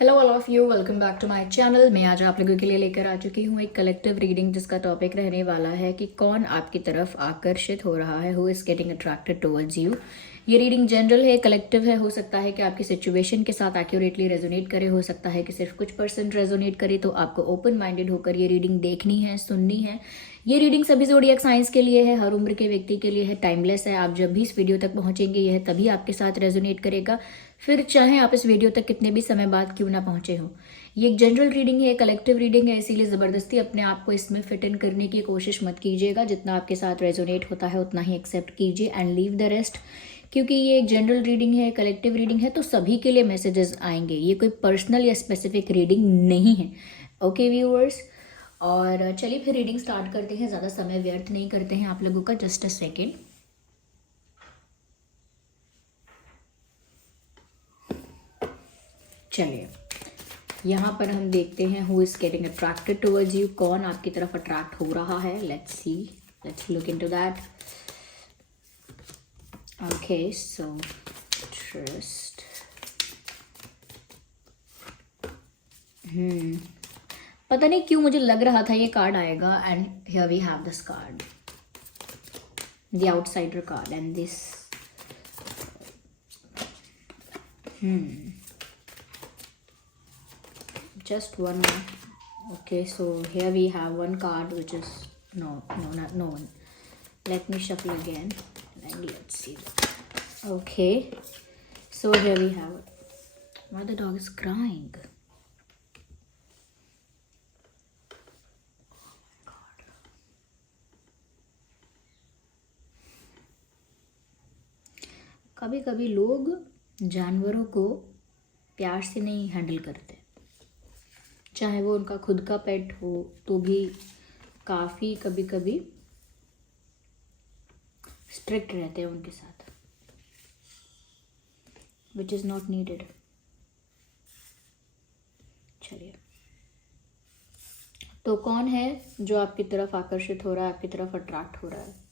Hello all of you, welcome back to my channel. मैं आज आप लोगों के लिए लेकर आ चुकी हूँ एक कलेक्टिव रीडिंग जिसका टॉपिक रहने वाला है कि कौन आपकी तरफ आकर्षित हो रहा है, who is getting attracted towards you. ये रीडिंग जनरल है, कलेक्टिव है। हो सकता है कि आपकी सिचुएशन के साथ एक्यूरेटली रेजोनेट करे, हो सकता है कि सिर्फ कुछ परसेंट रेजोनेट करे। तो आपको ओपन माइंडेड होकर ये रीडिंग देखनी है, सुननी है। ये रीडिंग सभी ज़ोडिएक साइंस के लिए है, हर उम्र के व्यक्ति के लिए है, टाइमलेस है। आप जब भी इस वीडियो तक पहुंचेंगे यह तभी आपके साथ रेजोनेट करेगा, फिर चाहे आप इस वीडियो तक कितने भी समय बाद क्यों ना पहुंचे हो। ये एक जनरल रीडिंग है, कलेक्टिव रीडिंग है, इसीलिए ज़बरदस्ती अपने आप को इसमें फिट इन करने की कोशिश मत कीजिएगा। जितना आपके साथ रेजोनेट होता है उतना ही एक्सेप्ट कीजिए एंड लीव द रेस्ट। क्योंकि ये एक जनरल रीडिंग है, कलेक्टिव रीडिंग है, तो सभी के लिए मैसेजेस आएंगे। ये कोई पर्सनल या स्पेसिफिक रीडिंग नहीं है। ओके व्यूअर्स, और चलिए फिर रीडिंग स्टार्ट करते हैं। ज़्यादा समय व्यर्थ नहीं करते हैं आप लोगों का। Just a second. चलिए यहाँ पर हम देखते हैं who is getting attracted towards you, कौन आपकी तरफ अट्रैक्ट हो रहा है। Let's see, let's look into that. Okay, so trust. पता नहीं क्यों मुझे लग रहा था ये कार्ड आएगा, and here we have this card, the outsider card, and this just one more. Okay, so here we have one card which is not no one. Let me shuffle again and let's see that. Okay, so here we have it. Why the dog is crying? कभी कभी लोग जानवरों को प्यार से नहीं handle करते, चाहे वो उनका खुद का पेट हो तो भी काफ़ी कभी कभी स्ट्रिक्ट रहते हैं उनके साथ, विच इज़ नॉट नीडेड। चलिए, तो कौन है जो आपकी तरफ आकर्षित हो रहा है, आपकी तरफ अट्रैक्ट हो रहा है?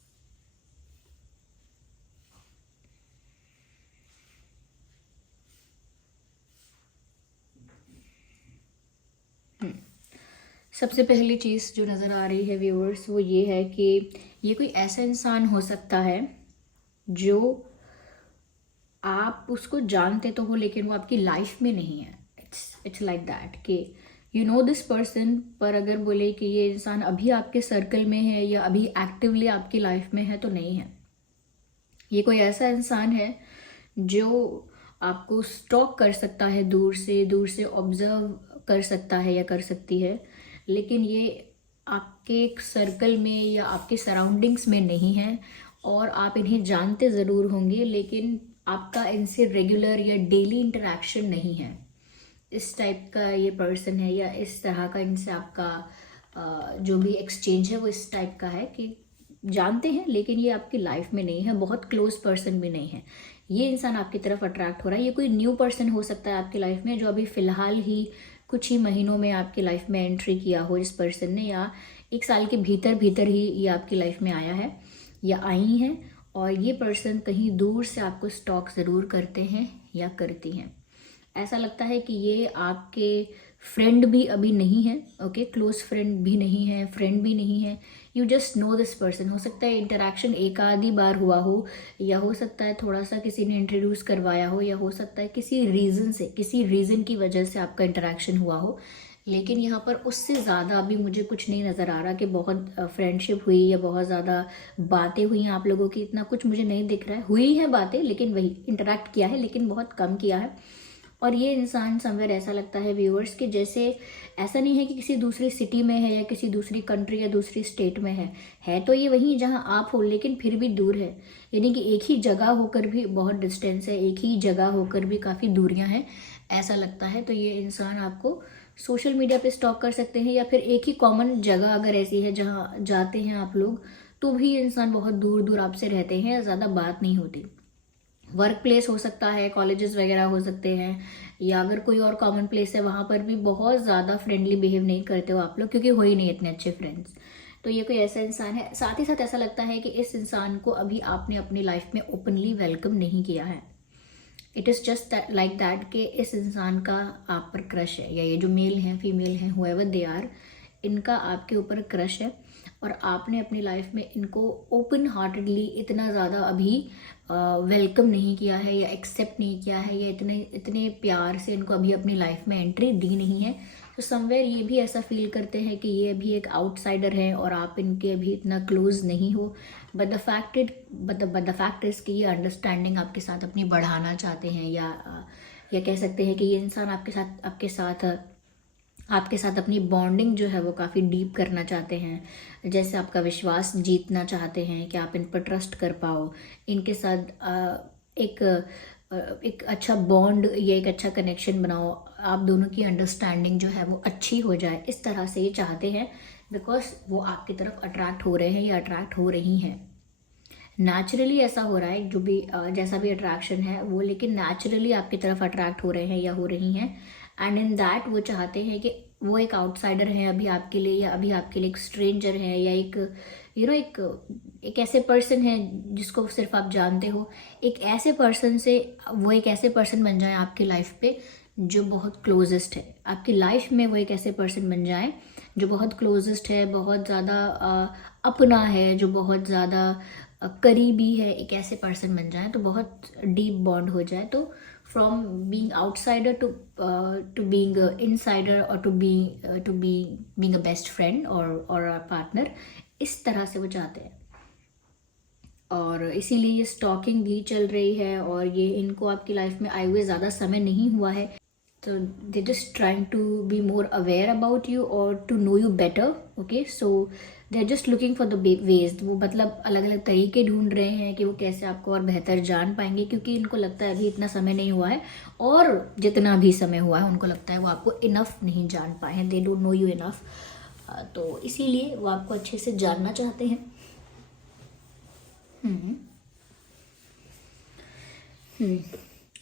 सबसे पहली चीज़ जो नज़र आ रही है व्यूअर्स वो ये है कि ये कोई ऐसा इंसान हो सकता है जो आप उसको जानते तो हो लेकिन वो आपकी लाइफ में नहीं है। इट्स लाइक दैट कि यू नो दिस पर्सन, पर अगर बोले कि ये इंसान अभी आपके सर्कल में है या अभी एक्टिवली आपकी लाइफ में है तो नहीं है। ये कोई ऐसा इंसान है जो आपको स्टॉक कर सकता है, दूर से ऑब्जर्व कर सकता है या कर सकती है, लेकिन ये आपके सर्कल में या आपके सराउंडिंग्स में नहीं है। और आप इन्हें जानते ज़रूर होंगे लेकिन आपका इनसे रेगुलर या डेली इंटरेक्शन नहीं है। इस टाइप का ये पर्सन है या इस तरह का इनसे आपका जो भी एक्सचेंज है वो इस टाइप का है कि जानते हैं लेकिन ये आपकी लाइफ में नहीं है, बहुत क्लोज पर्सन भी नहीं है। ये इंसान आपकी तरफ अट्रैक्ट हो रहा है। ये कोई न्यू पर्सन हो सकता है आपकी लाइफ में जो अभी फ़िलहाल ही कुछ ही महीनों में आपकी लाइफ में एंट्री किया हो इस पर्सन ने, या एक साल के भीतर भीतर ही ये आपकी लाइफ में आया है या आई हैं। और ये पर्सन कहीं दूर से आपको स्टॉक ज़रूर करते हैं या करती हैं। ऐसा लगता है कि ये आपके फ्रेंड भी अभी नहीं है, ओके, क्लोज फ्रेंड भी नहीं है, फ्रेंड भी नहीं है। You just know this person. हो सकता है इंटरेक्शन एक आधी बार हुआ हो, या हो सकता है थोड़ा सा किसी ने इंट्रोड्यूस करवाया हो, या हो सकता है किसी रीज़न से, किसी रीज़न की वजह से आपका इंटरेक्शन हुआ हो। लेकिन यहाँ पर उससे ज़्यादा अभी मुझे कुछ नहीं नज़र आ रहा कि बहुत फ्रेंडशिप हुई या बहुत ज़्यादा बातें हुई हैं आप लोगों की। इतना कुछ मुझे नहीं दिख रहा है। हुई हैं बातें लेकिन वही इंटरेक्ट किया है लेकिन बहुत कम किया है। और ये इंसान समवेयर ऐसा लगता है व्यूअर्स कि जैसे ऐसा नहीं है कि किसी दूसरी सिटी में है या किसी दूसरी कंट्री या दूसरी स्टेट में है तो ये वहीं जहां आप हो लेकिन फिर भी दूर है। यानी कि एक ही जगह होकर भी बहुत डिस्टेंस है, एक ही जगह होकर भी काफ़ी दूरियां हैं, ऐसा लगता है। तो ये इंसान आपको सोशल मीडिया पे स्टॉक कर सकते हैं या फिर एक ही कॉमन जगह अगर ऐसी है जहाँ जाते हैं आप लोग तो भी इंसान बहुत दूर दूर आपसे रहते हैं, ज़्यादा बात नहीं होती। वर्क प्लेस हो सकता है, कॉलेजेस वगैरह हो सकते हैं, या अगर कोई और कॉमन प्लेस है वहाँ पर भी बहुत ज़्यादा फ्रेंडली बिहेव नहीं करते हो आप लोग, क्योंकि हो ही नहीं इतने अच्छे फ्रेंड्स। तो ये कोई ऐसा इंसान है। साथ ही साथ ऐसा लगता है कि इस इंसान को अभी आपने अपनी लाइफ में ओपनली वेलकम नहीं किया है। It is just like that कि इस इंसान का आप पर क्रश है, या ये जो मेल हैं फीमेल हैं हुएवर दे आर, इनका आपके ऊपर क्रश है और आपने अपनी लाइफ में इनको ओपन हार्टेडली इतना ज़्यादा अभी वेलकम नहीं किया है या एक्सेप्ट नहीं किया है, या इतने इतने प्यार से इनको अभी अपनी लाइफ में एंट्री दी नहीं है। तो समवेयर ये भी ऐसा फील करते हैं कि ये अभी एक आउटसाइडर है और आप इनके अभी इतना क्लोज नहीं हो। बट द फैक्ट इज़ कि ये अंडरस्टैंडिंग आपके साथ अपनी बढ़ाना चाहते हैं, या कह सकते हैं कि ये इंसान आपके साथ अपनी बॉन्डिंग जो है वो काफ़ी डीप करना चाहते हैं। जैसे आपका विश्वास जीतना चाहते हैं कि आप इन पर ट्रस्ट कर पाओ, इनके साथ एक अच्छा बॉन्ड या एक अच्छा कनेक्शन बनाओ, आप दोनों की अंडरस्टैंडिंग जो है वो अच्छी हो जाए, इस तरह से ये चाहते हैं। बिकॉज वो आपकी तरफ अट्रैक्ट हो रहे हैं या अट्रैक्ट हो रही हैं। नेचुरली ऐसा हो रहा है, जो भी जैसा भी अट्रैक्शन है वो, लेकिन नेचुरली आपकी तरफ अट्रैक्ट हो रहे हैं या हो रही हैं। एंड इन दैट वो चाहते हैं कि वो एक आउटसाइडर है अभी आपके लिए, या अभी आपके लिए एक स्ट्रेंजर है, या एक ऐसे पर्सन है जिसको सिर्फ आप जानते हो। एक ऐसे पर्सन से वो एक ऐसे पर्सन बन जाए आपकी लाइफ पे जो बहुत क्लोजेस्ट है आपकी लाइफ में। वो एक ऐसे पर्सन बन जाए जो बहुत क्लोजेस्ट है, बहुत ज़्यादा अपना है, जो बहुत ज़्यादा करीबी है। एक ऐसे पर्सन बन जाए तो बहुत डीप बॉन्ड हो जाए। तो from being outsider to being insider, और to being a best friend और अ पार्टनर, इस तरह से वो चाहते हैं। और इसीलिए ये स्टॉकिंग भी चल रही है, और ये इनको आपकी लाइफ में आए हुए ज़्यादा समय नहीं हुआ है। तो they just trying to be more aware about you और to know you better. Okay, so they are just looking for the ways. वो मतलब अलग अलग तरीके ढूंढ रहे हैं कि वो कैसे आपको और बेहतर जान पाएंगे, क्योंकि इनको लगता है अभी इतना समय नहीं हुआ है, और जितना भी समय हुआ है उनको लगता है वो आपको इनफ नहीं जान पाए हैं। They don't know you enough. तो इसीलिए वो आपको अच्छे से जानना चाहते हैं।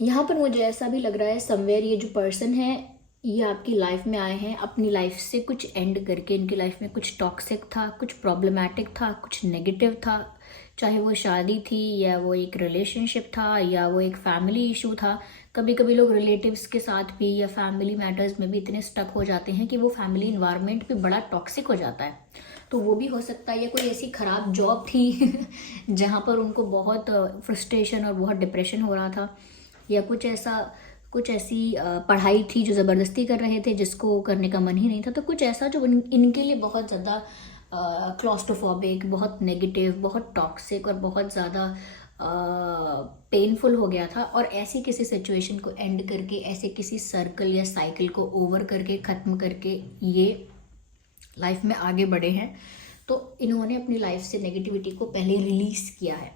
यहाँ पर मुझे ऐसा भी लग रहा है समवेयर ये जो पर्सन है ये आपकी लाइफ में आए हैं अपनी लाइफ से कुछ एंड करके। इनकी लाइफ में कुछ टॉक्सिक था, कुछ प्रॉब्लमैटिक था, कुछ नेगेटिव था, चाहे वो शादी थी, या वो एक रिलेशनशिप था, या वो एक फैमिली इशू था। कभी कभी लोग रिलेटिव्स के साथ भी या फैमिली मैटर्स में भी इतने स्टक हो जाते हैं कि वो फैमिली इन्वायरमेंट भी बड़ा टॉक्सिक हो जाता है। तो वो भी हो सकता है, या कोई ऐसी ख़राब जॉब थी जहाँ पर उनको बहुत फ्रस्ट्रेशन और बहुत डिप्रेशन हो रहा था, या कुछ ऐसी पढ़ाई थी जो ज़बरदस्ती कर रहे थे जिसको करने का मन ही नहीं था। तो कुछ ऐसा जो इनके लिए बहुत ज़्यादा क्लॉस्ट्रोफोबिक, बहुत नेगेटिव, बहुत टॉक्सिक और बहुत ज़्यादा पेनफुल हो गया था। और ऐसी किसी सिचुएशन को एंड करके, ऐसे किसी सर्कल या साइकिल को ओवर करके, ख़त्म करके ये लाइफ में आगे बढ़े हैं। तो इन्होंने अपनी लाइफ से नेगेटिविटी को पहले रिलीज़ किया है।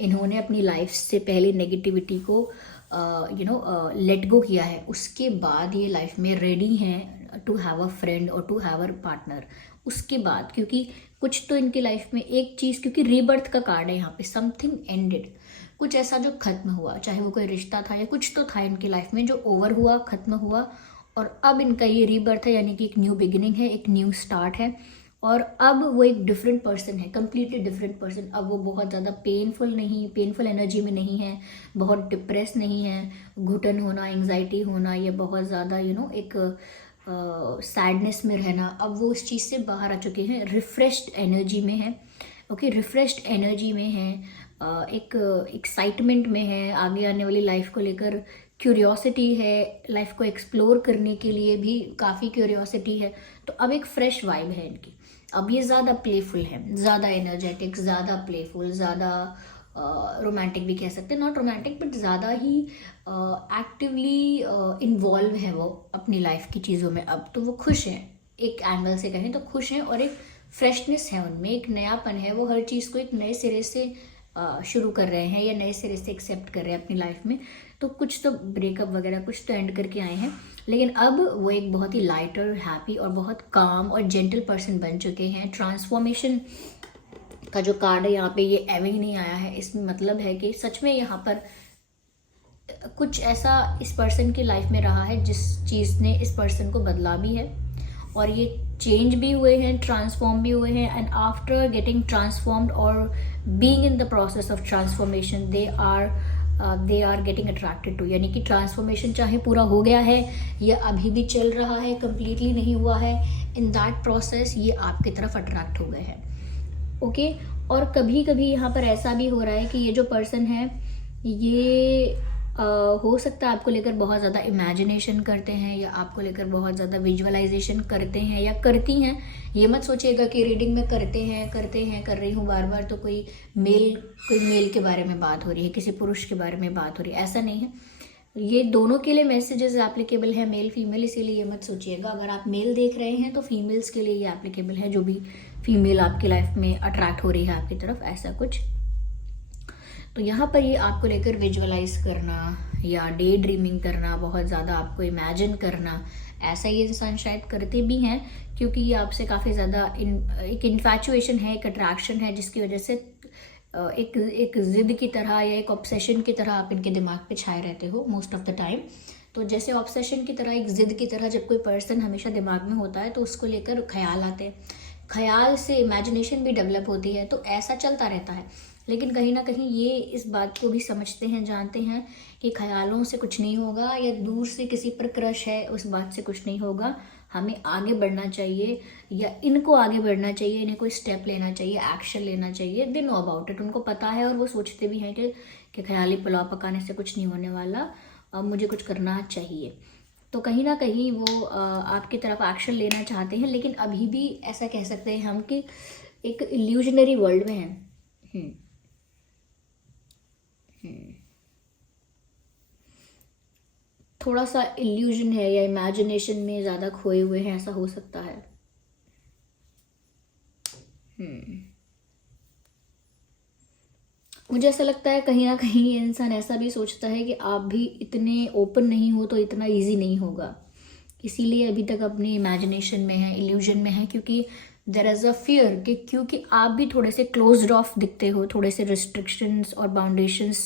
इन्होंने अपनी लाइफ से पहले नेगेटिविटी को लेट गो किया है। उसके बाद ये लाइफ में रेडी हैं टू हैव अ फ्रेंड और टू हैव अ पार्टनर। उसके बाद क्योंकि कुछ तो इनकी लाइफ में एक चीज़, क्योंकि रीबर्थ का कार्ड है यहाँ पे, समथिंग एंडेड, कुछ ऐसा जो खत्म हुआ, चाहे वो कोई रिश्ता था या कुछ तो था इनकी लाइफ में जो ओवर हुआ, खत्म हुआ, और अब इनका ये रीबर्थ है, यानी कि एक न्यू बिगिनिंग है, एक न्यू स्टार्ट है। और अब वो एक डिफरेंट पर्सन है, कम्प्लीटली डिफरेंट पर्सन। अब वो बहुत ज़्यादा पेनफुल एनर्जी में नहीं है, बहुत डिप्रेस नहीं है, घुटन होना, एंग्जाइटी होना, या बहुत ज़्यादा एक सैडनेस में रहना, अब वो उस चीज़ से बाहर आ चुके हैं, रिफ्रेश्ड एनर्जी में है। ओके, रिफ्रेश्ड एनर्जी में है, एक एक्साइटमेंट में है, आगे आने वाली लाइफ को लेकर क्यूरियोसिटी है, लाइफ को एक्सप्लोर करने के लिए भी काफ़ी क्यूरियोसिटी है। तो अब एक फ्रेश वाइब है इनकी। अब ये ज़्यादा प्लेफुल है, ज़्यादा एनर्जेटिक, ज़्यादा प्लेफुल, ज़्यादा रोमांटिक भी कह सकते हैं, नॉट रोमांटिक बट ज़्यादा ही एक्टिवली इन्वॉल्व है वो अपनी लाइफ की चीज़ों में। अब तो वो खुश हैं, एक एंगल से कहें तो खुश हैं, और एक फ्रेशनेस है उनमें, एक नयापन है। वो हर चीज़ को एक नए सिरे से शुरू कर रहे हैं, या नए सिरे से एक्सेप्ट कर रहे हैं अपनी लाइफ में। तो कुछ तो ब्रेकअप वगैरह कुछ तो एंड करके आए हैं, लेकिन अब वो एक बहुत ही लाइटर, हैप्पी और बहुत काम और जेंटल पर्सन बन चुके हैं। ट्रांसफॉर्मेशन का जो कार्ड है यहाँ पे, ये एवे ही नहीं आया है। इसमें मतलब है कि सच में यहाँ पर कुछ ऐसा इस पर्सन की लाइफ में रहा है जिस चीज़ ने इस पर्सन को बदला भी है, और ये चेंज भी हुए हैं, ट्रांसफॉर्म भी हुए हैं। एंड आफ्टर गेटिंग ट्रांसफॉर्म्ड और being in the process of transformation, they are they are getting attracted to, यानी कि ट्रांसफॉर्मेशन चाहे पूरा हो गया है या अभी भी चल रहा है, कम्प्लीटली नहीं हुआ है, इन दैट प्रोसेस ये आपकी तरफ अट्रैक्ट हो गए हैं। ओके और कभी कभी यहाँ पर ऐसा भी हो रहा है कि ये जो पर्सन है ये हो सकता है आपको लेकर बहुत ज़्यादा इमेजिनेशन करते हैं या आपको लेकर बहुत ज़्यादा विजुअलाइजेशन करते हैं या करती हैं। ये मत सोचिएगा कि रीडिंग में करते हैं कर रही हूँ बार बार तो कोई मेल के बारे में बात हो रही है, किसी पुरुष के बारे में बात हो रही है, ऐसा नहीं है। ये दोनों के लिए मैसेजेस एप्लीकेबल है, मेल फीमेल, इसीलिए ये मत सोचिएगा। अगर आप मेल देख रहे हैं तो फीमेल्स के लिए ये एप्लीकेबल है, जो भी फीमेल आपकी लाइफ में अट्रैक्ट हो रही है आपकी तरफ, ऐसा कुछ। तो यहाँ पर ये आपको लेकर विजुअलाइज करना या डे ड्रीमिंग करना, बहुत ज़्यादा आपको इमेजिन करना, ऐसा ये इंसान शायद करते भी हैं, क्योंकि ये आपसे काफ़ी ज़्यादा एक इन्फैचुएशन है, एक अट्रैक्शन है, जिसकी वजह से एक जिद की तरह या एक ऑब्सेशन की तरह आप इनके दिमाग पे छाए रहते हो मोस्ट ऑफ द टाइम। तो जैसे ऑब्सेशन की तरह, एक जिद की तरह जब कोई पर्सन हमेशा दिमाग में होता है तो उसको लेकर ख्याल आते हैं, ख्याल से इमेजिनेशन भी डेवलप होती है, तो ऐसा चलता रहता है। लेकिन कहीं ना कहीं ये इस बात को भी समझते हैं, जानते हैं कि ख्यालों से कुछ नहीं होगा या दूर से किसी पर क्रश है उस बात से कुछ नहीं होगा, हमें आगे बढ़ना चाहिए या इनको आगे बढ़ना चाहिए, इन्हें कोई स्टेप लेना चाहिए, एक्शन लेना चाहिए। दे नो अबाउट इट, उनको पता है और वो सोचते भी हैं कि ख्याली पुलाव पकाने से कुछ नहीं होने वाला, मुझे कुछ करना चाहिए। तो कहीं ना कहीं वो आपकी तरफ एक्शन लेना चाहते हैं, लेकिन अभी भी ऐसा कह सकते हैं हम कि एक इल्यूजनरी वर्ल्ड में हैं। थोड़ा सा इल्यूजन है या इमेजिनेशन में ज़्यादा खोए हुए हैं, ऐसा हो सकता है। मुझे ऐसा लगता है कहीं ना कहीं ये इंसान ऐसा भी सोचता है कि आप भी इतने ओपन नहीं हो तो इतना इजी नहीं होगा, इसीलिए अभी तक अपनी इमेजिनेशन में है, इल्यूजन में है, क्योंकि देयर इज़ अ फियर कि क्योंकि आप भी थोड़े से क्लोज्ड ऑफ दिखते हो, थोड़े से रिस्ट्रिक्शंस और बाउंडेशंस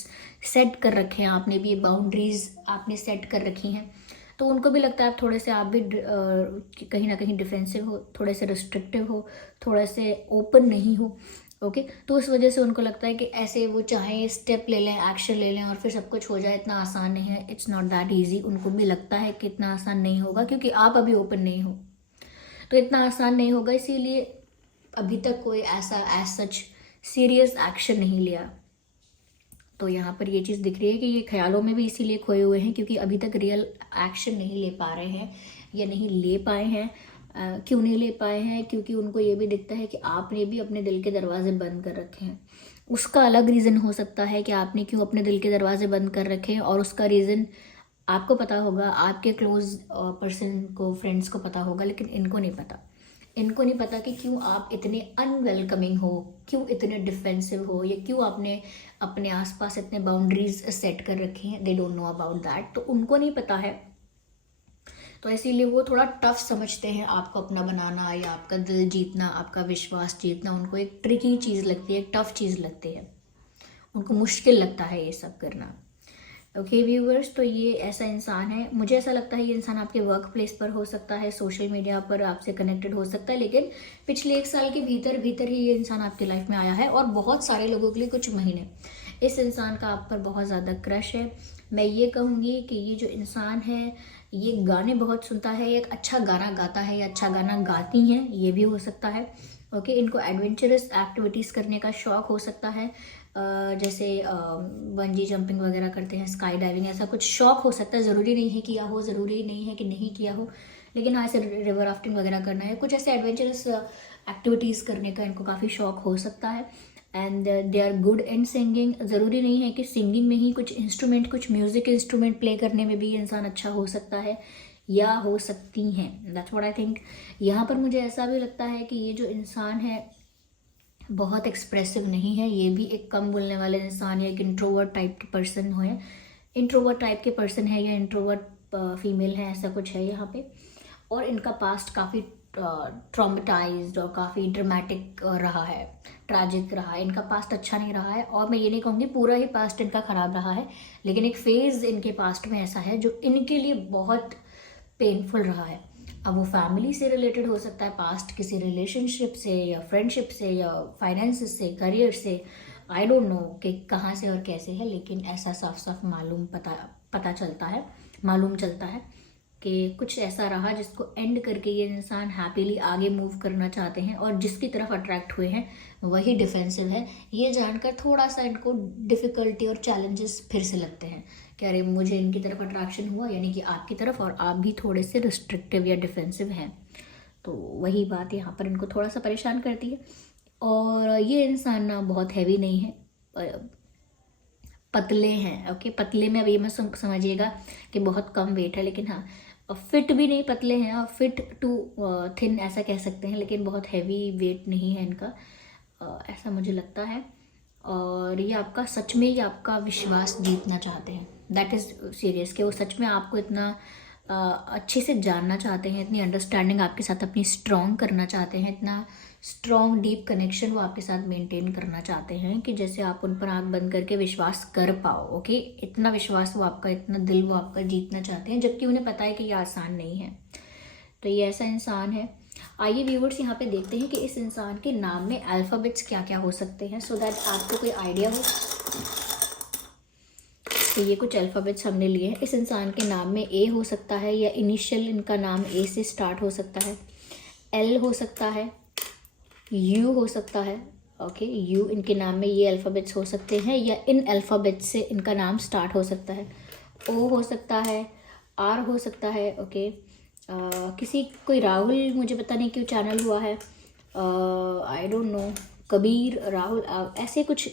सेट कर रखे हैं आपने भी, बाउंड्रीज आपने सेट कर रखी हैं, तो उनको भी लगता है आप थोड़े से, आप भी कहीं ना कहीं डिफेंसिव हो, थोड़े से रिस्ट्रिक्टिव हो, थोड़े से ओपन नहीं हो। ओके तो उस वजह से उनको लगता है कि ऐसे वो चाहे स्टेप ले लें, एक्शन ले लें और फिर सब कुछ हो जाए, इतना आसान नहीं है, इट्स नॉट दैट ईजी। उनको भी लगता है कि इतना आसान नहीं होगा, क्योंकि आप अभी ओपन नहीं हो, तो इतना आसान नहीं होगा, इसीलिए अभी तक कोई ऐसा एज सच सीरियस एक्शन नहीं लिया। तो यहाँ पर ये चीज़ दिख रही है कि ये ख्यालों में भी इसीलिए खोए हुए हैं, क्योंकि अभी तक रियल एक्शन नहीं ले पा रहे हैं या नहीं ले पाए हैं। क्यों नहीं ले पाए हैं? क्योंकि उनको ये भी दिखता है कि आपने भी अपने दिल के दरवाजे बंद कर रखे हैं। उसका अलग रीज़न हो सकता है कि आपने क्यों अपने दिल के दरवाजे बंद कर रखे हैं, और उसका रीज़न आपको पता होगा, आपके क्लोज पर्सन को, फ्रेंड्स को पता होगा, लेकिन इनको नहीं पता। इनको नहीं पता कि क्यों आप इतने अनवेलकमिंग हो, क्यों इतने डिफेंसिव हो, या क्यों आपने अपने आसपास इतने बाउंड्रीज सेट कर रखी हैं। They don't know about that, तो उनको नहीं पता है, तो इसीलिए वो थोड़ा टफ समझते हैं आपको अपना बनाना या आपका दिल जीतना, आपका विश्वास जीतना उनको एक ट्रिकी चीज़ लगती है, एक टफ चीज़ लगती है, उनको मुश्किल लगता है ये सब करना। ओके व्यूवर्स, तो ये ऐसा इंसान है, मुझे ऐसा लगता है ये इंसान आपके वर्क प्लेस पर हो सकता है, सोशल मीडिया पर आपसे कनेक्टेड हो सकता है, लेकिन पिछले 1 साल के भीतर भीतर ही ये इंसान आपकी लाइफ में आया है, और बहुत सारे लोगों के लिए कुछ महीने। इस इंसान का आप पर बहुत ज़्यादा क्रश है। मैं ये कहूँगी कि ये जो इंसान है ये गाने बहुत सुनता है, एक अच्छा गाना गाता है या अच्छा गाना गाती हैं, ये भी हो सकता है। ओके इनको एडवेंचरस एक्टिविटीज़ करने का शौक़ हो सकता है, जैसे बंजी जंपिंग वगैरह करते हैं, स्काई डाइविंग, ऐसा कुछ शौक़ हो सकता है। ज़रूरी नहीं है किया हो, ज़रूरी नहीं है कि नहीं किया हो, लेकिन हाँ ऐसे रिवर राफ्टिंग वगैरह करना है, कुछ ऐसे एडवेंचरस एक्टिविटीज़ करने का इनको काफ़ी शौक़ हो सकता है। And they are good in singing. ज़रूरी नहीं है कि सिंगिंग में ही, कुछ इंस्ट्रूमेंट, कुछ म्यूज़िक इंस्ट्रूमेंट प्ले करने में भी इंसान अच्छा हो सकता है या हो सकती हैं। That's what I think. यहाँ पर मुझे ऐसा भी लगता है कि ये जो इंसान है बहुत एक्सप्रेसिव नहीं है, ये भी एक कम बोलने वाले इंसान या एक इंट्रोवर्ट टाइप के पर्सन हो, इंट्रोवर्ट टाइप के पर्सन है या इंट्रोवर्ट फीमेल है, ऐसा कुछ है यहाँ पे। और इनका पास्ट काफ़ी ट्रॉमेटाइज्ड और काफ़ी ड्रामेटिक रहा है, ट्रैजिक रहा है, इनका पास्ट अच्छा नहीं रहा है। और मैं ये नहीं कहूँगी पूरा ही पास्ट इनका ख़राब रहा है, लेकिन एक फेज़ इनके पास्ट में ऐसा है जो इनके लिए बहुत पेनफुल रहा है। अब वो फैमिली से रिलेटेड हो सकता है, पास्ट किसी रिलेशनशिप से या फ्रेंडशिप से या फाइनेंस से, करियर से, आई डोंट नो कि कहाँ से और कैसे है, लेकिन ऐसा साफ साफ पता चलता है, मालूम चलता है कि कुछ ऐसा रहा जिसको एंड करके ये इंसान हैप्पीली आगे मूव करना चाहते हैं, और जिसकी तरफ अट्रैक्ट हुए हैं वही डिफेंसिव है। ये जानकर थोड़ा सा इनको डिफ़िकल्टी और चैलेंजेस फिर से लगते हैं कि अरे मुझे इनकी तरफ अट्रैक्शन हुआ, यानी कि आपकी तरफ, और आप भी थोड़े से रिस्ट्रिक्टिव या डिफेंसिव हैं। तो वही बात यहाँ पर इनको थोड़ा सा परेशान करती है। और ये इंसान ना बहुत हैवी नहीं है, पतले हैं। ओके, पतले में अब ये मत समझिएगा कि बहुत कम वेट है, लेकिन हाँ फिट भी नहीं, पतले हैं, और फिट टू थिन ऐसा कह सकते हैं, लेकिन बहुत हैवी वेट नहीं है इनका, ऐसा मुझे लगता है। और ये आपका सच में ही आपका विश्वास जीतना चाहते हैं, दैट इज़ सीरियस, कि वो सच में आपको इतना अच्छे से जानना चाहते हैं, इतनी अंडरस्टैंडिंग आपके साथ अपनी स्ट्रॉन्ग करना चाहते हैं, इतना स्ट्रॉन्ग डीप कनेक्शन वो आपके साथ मेंटेन करना चाहते हैं कि जैसे आप उन पर आंख बंद करके विश्वास कर पाओ। ओके, इतना विश्वास वो आपका, इतना दिल वो आपका जीतना चाहते हैं, जबकि उन्हें पता है कि ये आसान नहीं है। तो ये ऐसा इंसान है। आइए व्यूवर्स यहाँ पे देखते हैं कि इस इंसान के नाम में अल्फ़ाबेट्स क्या क्या हो सकते हैं, सो दैट आपको कोई आइडिया हो। तो ये कुछ अल्फ़ाबेट्स हमने लिए हैं। इस इंसान के नाम में ए हो सकता है, या इनिशियल इनका नाम ए से स्टार्ट हो सकता है, एल हो सकता है, यू हो सकता है। ओके, यू इनके नाम में ये अल्फ़ाबेट्स हो सकते हैं, या इन अल्फ़ाबेट्स से इनका नाम स्टार्ट हो सकता है। ओ हो सकता है, आर हो सकता है। ओके, किसी कोई राहुल, मुझे पता नहीं क्यों चैनल हुआ है, I don't know, Kabir, Rahul, ऐसे कुछ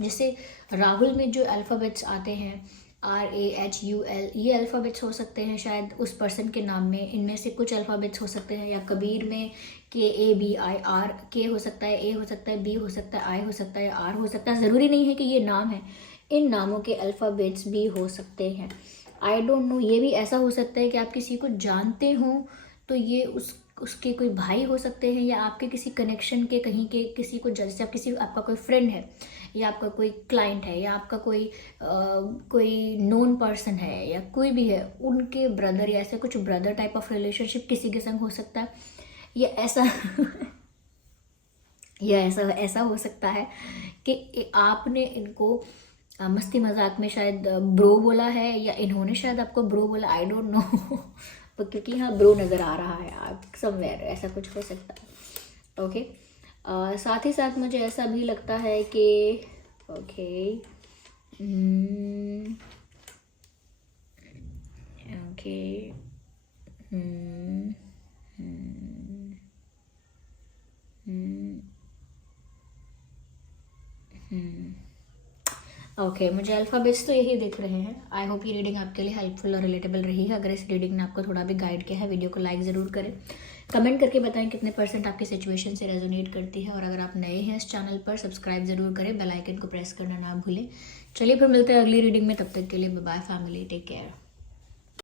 जैसे राहुल में जो अल्फ़ाबेट्स आते हैं RAHUL, ये अल्फ़ाबेट्स हो सकते हैं शायद उस पर्सन के नाम में, इनमें से कुछ अल्फ़ाबेट्स हो सकते हैं। या कबीर में KABIR, के हो सकता है, A हो सकता है, B हो सकता है, I हो सकता है, R हो सकता है। ज़रूरी नहीं है कि ये नाम है, इन नामों के अल्फ़ाबेट्स भी हो सकते हैं। आई डोंट नो, ये भी ऐसा हो सकता है कि आप किसी को जानते हो, तो ये उसके कोई भाई हो सकते हैं, या आपके किसी कनेक्शन के कहीं के किसी को, जैसे आपका कोई फ्रेंड है, या आपका कोई क्लाइंट है, या आपका कोई नोन पर्सन है, या कोई भी है, उनके ब्रदर, या ऐसे कुछ ब्रदर टाइप ऑफ रिलेशनशिप किसी के संग हो सकता है। या ऐसा या ऐसा हो सकता है कि आपने इनको मस्ती मजाक में शायद ब्रो बोला है, या इन्होंने शायद आपको ब्रो बोला, आई डोंट नो, क्योंकि यहाँ ब्रो नज़र आ रहा है आप समवेयर, ऐसा कुछ हो सकता है। ओके, साथ ही साथ मुझे ऐसा भी लगता है कि ओके, ओके, ओके, मुझे अल्फ़ाबेट्स तो यही दिख रहे हैं। आई होप ये रीडिंग आपके लिए हेल्पफुल और रिलेटेबल रही है। अगर इस रीडिंग ने आपको थोड़ा भी गाइड किया है, वीडियो को लाइक ज़रूर करें, कमेंट करके बताएं कितने % आपकी सिचुएशन से रेजोनेट करती है, और अगर आप नए हैं इस चैनल पर, सब्सक्राइब ज़रूर करें, बेल आइकन को प्रेस करना ना भूलें। चलिए फिर मिलते हैं अगली रीडिंग में, तब तक के लिए bye bye family, take care.